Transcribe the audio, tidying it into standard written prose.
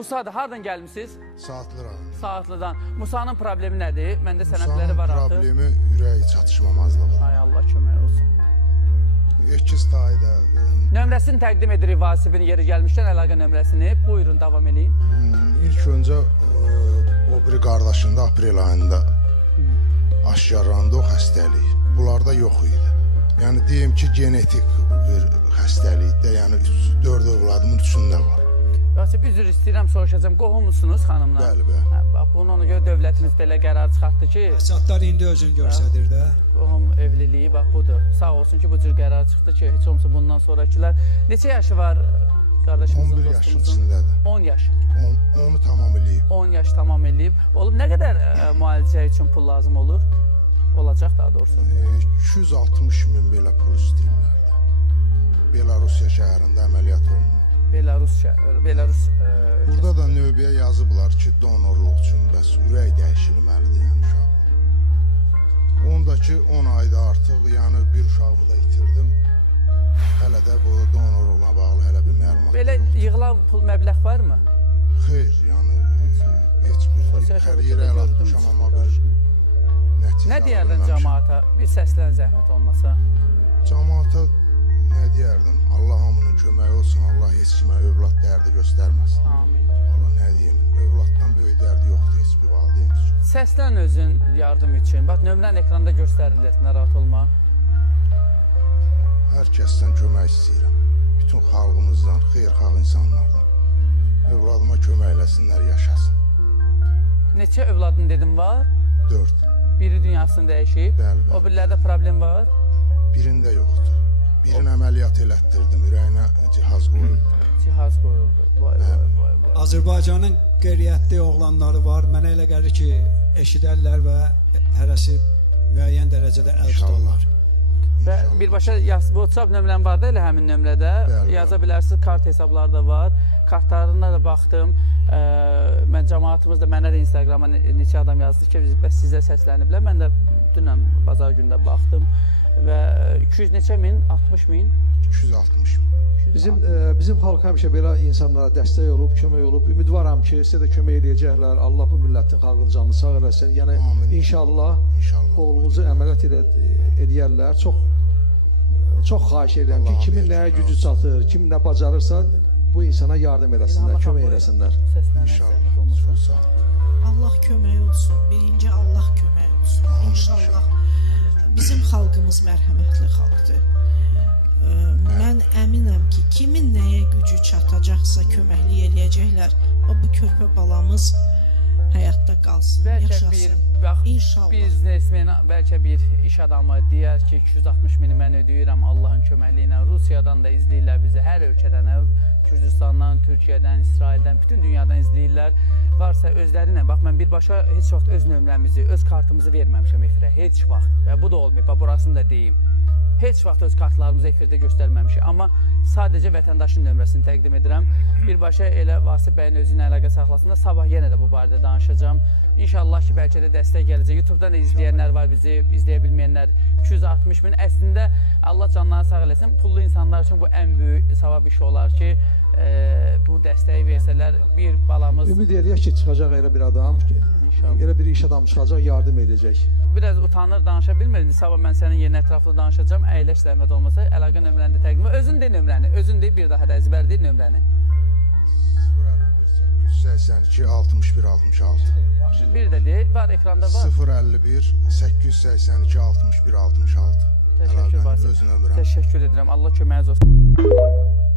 Musadır, hardan gəlmişsiniz? Saatlı rayonu. Saatlıdan. Musanın problemi nədir? Məndə sənədləri var artıq. Musanın problemi ürək çatışmamazlığı. Ay Allah kömək olsun. Ekiz tayda. Nömrəsini təqdim edirik Vasifin yeri gəlmişdən əlaqə nömrəsini. Buyurun, davam eləyin. İlk öncə o biri qardaşında aprel ayında aşkarlandı o xəstəlik. Bunlarda yox idi. Yəni deyim ki, genetik bir xəstəlikdə, yəni 4 övladımın üçündə var. Vasif, üzr istəyirəm, soruşacağım. Qohummusunuz xanımla? Bəli, bəli. Ona görə dövlətimiz belə qərar çıxartdı ki... Əsatlar indi özünü göstədir də. Qohum evliliyi, bax budur. Sağ olsun ki, bu cür qərar çıxdı ki, heç olmasa bundan sonrakilər. Neçə yaşı var qardaşımızın, 11 yaşın içindədir. 10 yaş. Onu tamam eləyib. 10 yaş tamam eləyib. Olub, nə qədər müalicə üçün pul lazım olur? Olacaq daha doğrusu. 260 min belə pul istəyirlər. Belarusiya şəhərində əməliyyat olunur. Belarus. Burada da növbəyə yazıblar ki, donorluq üçün bəs ürək dəyişilməlidir, yəni uşaq. Ondakı 10 ayda artıq, yəni bir uşağımı da itirdim. Hələ də bu donorluqla bağlı hələ bir məlumat. Belə yığılan pul məbləğ varmı? Xeyr, yəni heç bir hər yerə əl atmışam, amma bir nəticə. Nə deyərdin cəmaata? Bir səslən zəhmət olmasa. Cəmaata nə deyərdim? Allah hamının köməyi olsun, Allah heç kimə övlad dərdi göstərməsin. Amin. Allah nə deyim, övladdan böyük dərdi yoxdur heç bir valideyn üçün. Səslən özün yardım üçün. Bax, nömrən ekranda göstərilir, narahat olma. Hər kəsdən kömək istəyirəm. Bütün xalqımızdan, xeyirxah insanlardan. Övladıma kömək eləsinlər, yaşasın. Neçə övladın dedim var? 4. Biri dünyasını dəyişib. Bəli, bəli. O birlərdə problem var? Birində yoxdur. Birini əməliyyat elətdirdim, ürəyinə cihaz qoyuldu. Cihaz qoyuldu. Vay. Azərbaycanın qeyriyyətli oğlanları var. Mənə elə gəlir ki, eşidərlər və hərəsi müəyyən dərəcədə əl tutarlar. Və birbaşa WhatsApp nömrəm var da elə həmin nömrədə. Bəli, yaza bilərsiniz, kart hesabları da var. Kartlarına da baxdım. Mən cəmaatımız da mənə də Instagrama neçə adam yazdı ki, bəs sizə səsləniblər. Mən də dünən bazar gündə baxdım. Və 200 neçə min? 60 min? 260 min. Bizim xalq həmişə belə insanlara dəstək olub, kömək olub. Ümidvaram ki, sizə də kömək eləyəcəklər. Allah bu millətin, xalqın canını sağ eləsin. Yəni, inşallah oğlunuzu əməliyyat eləyərlər. Çox xahiş edirəm ki, kimin nəyə gücü çatır, kim nə bacarırsa bu insana yardım eləsinlər, kömək eləsinlər. İnşallah. Çox sağ olun. Allah kömək olsun. Birinci Allah kömək olsun. İnşallah. Bizim xalqımız mərhəmətli xalqdır. Mən əminəm ki, kimin nəyə gücü çatacaqsa köməklik eləyəcəklər. O bu körpə balamız həyatda qalsın, yaşasın. İnşallah. Biznesmen, bəlkə bir iş adamı deyər ki, 260 mini mən ödəyirəm Allahın köməkliyi ilə. Rusiyadan da izləyirlər bizi, hər ölkədən, Gürcüstandan, Türkiyədən, İsraildən, bütün dünyadan izləyirlər. Varsa özləri ilə, bax mən birbaşa heç vaxt öz nömrəmizi, öz kartımızı verməmişəm efirə, heç vaxt. Və bu da olmayıb, bax burasını da deyim. Heç vaxt öz kartlarımızı efirdə göstərməmişik. Amma sadəcə vətəndaşın nömrəsini təqdim edirəm. Birbaşa elə Vasif bəyin özünə əlaqə saxlasında sabah yenə də bu barədə danışacağım. İnşallah ki, bəlkə də dəstək gələcək. YouTube'dan da izləyənlər var bizi, izləyə bilməyənlər 260 min. Əslində, Allah canlarını sağ eləsin. Pullu insanlar üçün bu ən böyük savab iş olar ki, bu dəstəyi versələr bir balamız... Ümid eləyək ki, çıxacaq elə bir adam ki, elə bir iş adamı çıxacaq, yardım edəcək. Biraz utanır, danışa bilmir. Sabah mən sənin yerinə ətraflı danışacağım. Əyləş zəhmət olmasa, əlaqə nömrəni də təqdim. Özün de nömrəni, özün de bir daha da əzbər deyil nömrəni. 051 882 61 66. Bir də deyil, var ekranda var. 051 882 61 66. Təşəkkür var. Öz nömrəm. Təşəkkür edirəm. Allah köməyiniz olsun.